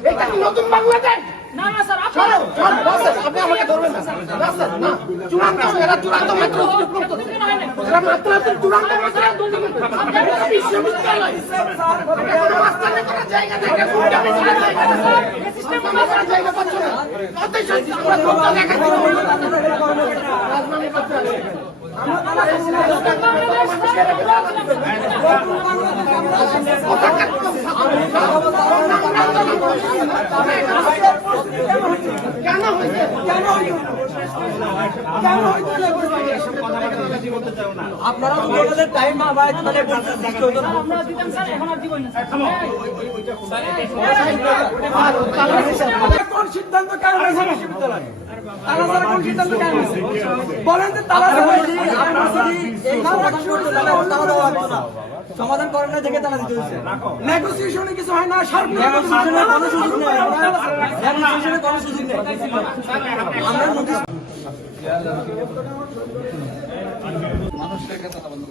এটা কি নতুন বাংলাদেশ? না না স্যার আপনি আমাকে ধরবেন না না চূড়ান্ত এরা চূড়ান্ত মাত্র এরা মাত্র চূড়ান্ত মাত্র বিশ্ববিদ্যালয় কোনো মাস্টার করার জায়গা নেই জায়গা পাচ্ছ না অথচ আমরা ধোকা দেখাচ্ছি আপনারা টাইম আমরা দিতাম স্যার এখন আর দিবই না কোন সিদ্ধান্ত কেন হয়েছে বিশ্ববিদ্যালয় তারা কোন সিদ্ধান্ত কেন বলেন যে তারা সমাধান করেন না দেখে তারা দিতে হচ্ছে নেগোসিয়েশনে কিছু হয় না নেগোসিয়েশনে কোনো সুযোগ নেই নেগোসিয়েশনে কোনো সুযোগ নেই আমরা নোটিশ মানুষকে কথা বলতে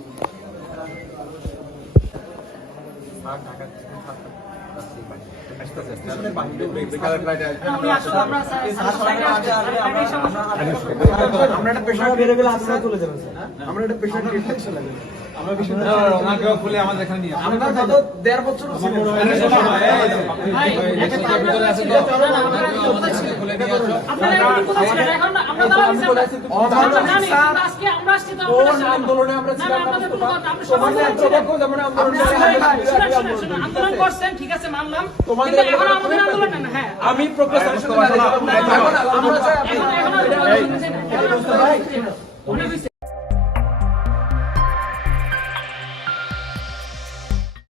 আমরা একটা পেশার বেড়ে গেলে আপনারা চলে যাবেন আমরা একটা পেশার আমরা ওনাকে বলে আমাদের এখানে নিয়ে আমরা গত 1.5 বছর আন্দোলন করছেন ঠিক আছে মানলাম এখন আমাদের আন্দোলন না হ্যাঁ আমি প্রফেসর